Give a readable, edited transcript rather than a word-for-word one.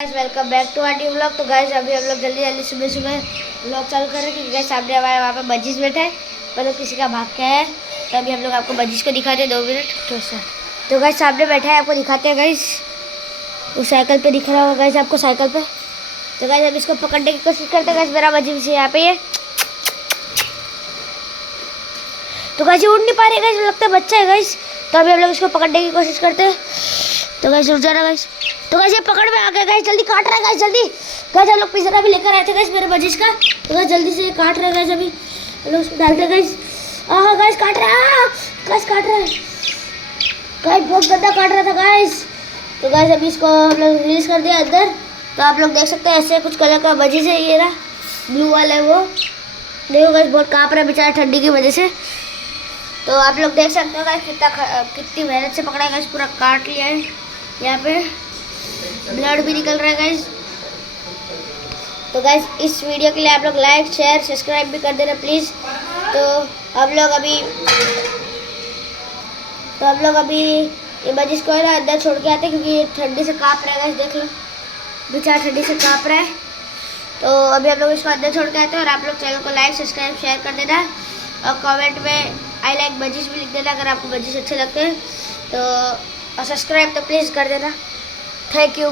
Welcome back to R T vlog. तो guys अभी हम लोग जल्दी सुबह सुबह व्लॉग चालू कर रहे हैं क्योंकि गाइस सामने हमारे वहाँ पे बजीज बैठा है, मतलब किसी का भाग के है। तो अभी हम लोग आपको बजीज को दिखाते हैं 2 मिनट कैसा। तो गाइस सामने बैठा है, आपको दिखाते हैं गाइस। वो साइकिल पे दिख रहा होगा गाइस आपको, साइकिल पे। तो गाइस अब इसको पकड़ने की कोशिश करते हैं गाइस। मेरा बजीज से यहाँ पे ये तो गाइस उड़ नहीं पा रहे गाइस, लगता है बच्चा है गाइस। तो अभी हम लोग इसको पकड़ने की कोशिश करते हैं। तो गाइस रुक जाना गाइस। तो गाइस ये पकड़ में आ गया गाइस, जल्दी काट रहा है गाइस, जल्दी। गाइस हम लोग पिंजरा भी लेकर आए थे गाइस मेरे बजीज का। तो गाइस जल्दी से काट रहा है गाइस, अभी हम लोग उसमें डालते हैं गाइस। हाँ गाइस काट रहा है, गाइस काट रहा है गाइस, बहुत गंदा काट रहा था गाइस। तो गाइस अभी इसको हम लोग रिलीज कर दिया अंदर। तो आप लोग देख सकते हैं ऐसे कुछ कलर का बजीज है, ये रहा ब्लू वाला है वो। देखो गाइस बहुत काँप रहा है बेचारा ठंडी की वजह से। तो आप लोग देख सकते हो गाइस कितनी मेहनत से पकड़ा है गाइस, पूरा काट लिया है। यहाँ पे ब्लड भी निकल रहा है गाइस। तो गाइस इस वीडियो के लिए आप लोग लाइक शेयर सब्सक्राइब भी कर देना प्लीज़। तो हम लोग अभी ये बजिश को है ना अंदर छोड़ के आते हैं क्योंकि ये ठंडी से काँप रहा है गाइस, देख लो बेचारा ठंडी से काँप रहा है। तो अभी हम लोग इसको अंदर छोड़ के आते हैं। और आप लोग चैनल को लाइक सब्सक्राइब शेयर कर देना और कमेंट में आई लाइक बजीज भी लिख देना अगर आपको बजीज अच्छे लगते हैं। तो सब्सक्राइब तो प्लीज़ कर देना। Thank you.